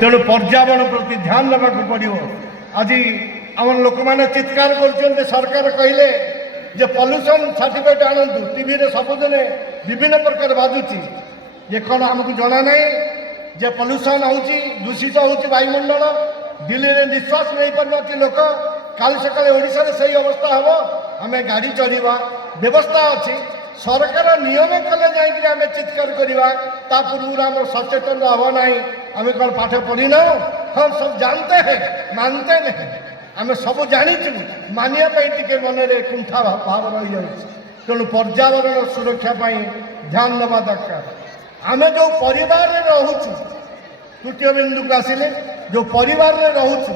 तेणु पर्यावरण प्रति ध्यान देवाक पड़ो। आज आम लोक मैंने चित्कार कर सरकार कहले जे पॉल्यूशन सर्टिफिकेट आणतु टीवी रे सबुदिन विभिन्न प्रकार बाजुची ये कौन आमको जना ना जे पॉल्यूशन होची दूषित होची वायुमंडल दिल्ली में निश्वास नहीं पार लोक काली सकाଳେ ओडिशा से ही अवस्था हम आम गाड़ी चलवा व्यवस्था अच्छी सरकार नियम कले जाकि आम चित्कार करवा ता पूर्व आम सचेतन हम ना आम कौन पाठ पढ़ी ना हम सब जानते हैं मानते नहीं आम सब जाचु मानिया टे मन में कुंठा भाव रही जाए। तेणु पर्यावरण सुरक्षापी ध्यान देवा दरकार। आम जो परिवार रोचु तृतीय बिंदु को आसिले जो परिवार रोचु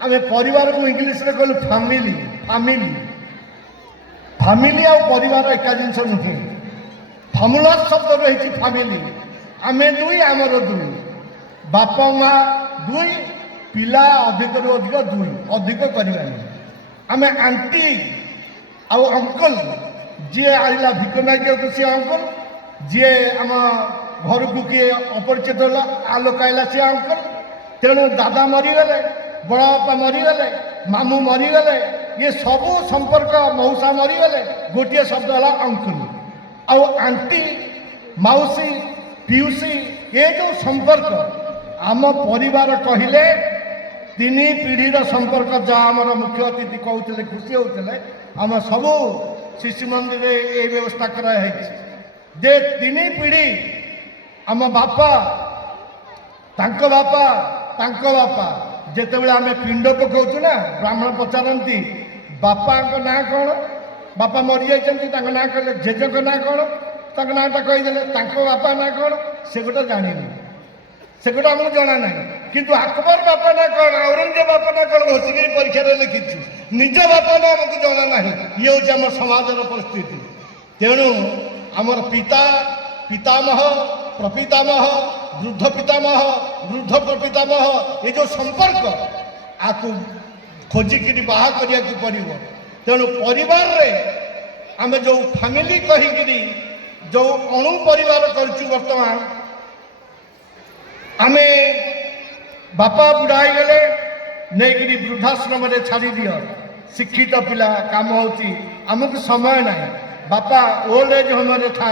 आम परिवार को इंग्लीश में कहलु फैमिली फैमिली फैमिली आ परिवार एका जिनस नुहे फर्मुलर शब्द रही फैमिली आम दुई आमर दुई बापा माँ दुई पिला अधिक रु अधिक दुई अधिक करवानी आम आंटी आउ अंकल जी आइला भिक मागे सी अंकल जी आम घर को किए अपरिचित आलोक आइला सी अंकल। तेणु दादा मरीगले बड़ बापा मरीगले मामू मरीगले ये सबू संपर्क मौसा मरीगले गोटे शब्द है अंकल आउ आंटी मौसी पिउसी ये जो संपर्क आम परिवार कहले तीन पीढ़ीर संपर्क जहाँ आमर मुख्य अतिथि कहते खुशी होते आम सबू शिशु मंदिर ये व्यवस्था कराई जे तीन पीढ़ी आम बापा तांको बापा तांको बापा जितेबाला आम पिंड पकाऊ ना ब्राह्मण पचारती बापा ना कौन बापा मरी जाइए ना कहले जेजे ना कौन नाटा कहीदेले बापा ना कौन से गोटे जानी से गोटे आमको जना ना किंतु अकबर बापा ना कौन औरंगजेब बापा ना कौन घोषिक परीक्षा लिखीचु निज बापा ना आमको जना ना ये हूँ आम समाजर परिस्थिति। तेणु आमर पिता पितामह प्रपितामह वृद्ध पितामह वृद्ध प्रपितामह ये जो संपर्क आपको खोजिकी बाहा करने को पड़ो। तेणु परिवार रे आम जो फैमिली कहीकि जो अणु परिवार करचु वर्तमान आम बापा बुढ़ा गले नहीं वृद्धाश्रम में छाड़ी दियो शिक्षित पिला काम होती आमको समय ना बापा ओल्ड एज होम में था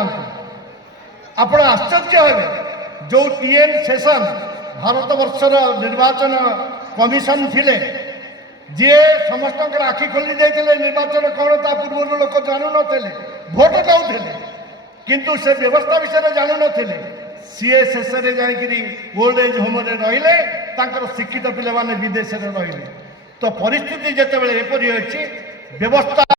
आपण आश्चर्य हे जो टीएन सेशन भारत वर्षर निर्वाचन कमिशन थिले जी समस्त आखि खोली जाते निर्वाचन कौन ता पूर्व लोक जानू नथिले भोट दौले किंतु से व्यवस्था विषय जानू नथिले सीए शेष में जाकि ओल्ड एज होम रे शिक्षित पिला विदेश रे तो परिस्थिति जिते एपरी अच्छी व्यवस्था